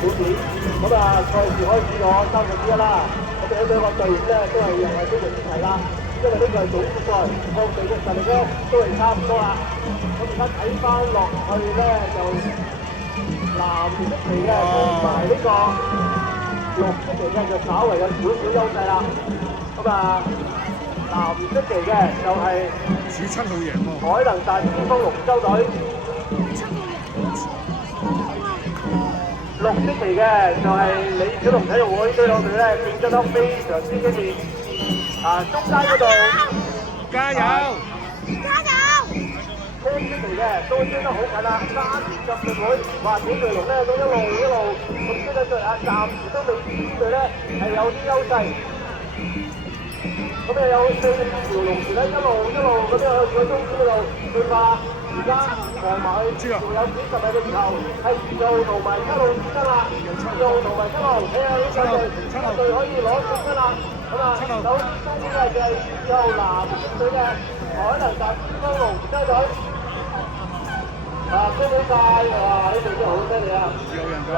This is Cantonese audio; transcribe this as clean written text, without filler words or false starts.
表演。咁啊，賽事開始咗1/3啦。咁呢兩個隊伍咧都係又係非常之齊啦，因為呢個係總決賽，各隊嘅實力咧都係差唔多啦。咁而家睇翻落去咧就藍色旗嘅同埋呢個綠色旗嘅就稍為有少少優勢啦。咁啊，藍色旗嘅就係17號贏喎。海能達先鋒龍舟隊。綠色旗嘅就係李小龍體育會對兩隊咧競爭得非常之激烈。中間嗰度加油！加油！青色旗嘅都追得好近啦，沙田浸信會話小巨龍咧都一路咁追得出嚟啊，暫時都未知呢隊咧係有啲優勢。咁有4條龍船咧一路咁樣去到終點嗰度對話，而家望埋去仲有幾十米嘅時候，係2號同埋7號之間啦，2號同埋7號，睇下呢兩隊可以攞冠軍啦。咁啊，首先終點嘅就係2號藍色隊嘅海能達先鋒龍舟隊。恭喜晒！哇，呢隊真係好犀利啊！自由人嘅。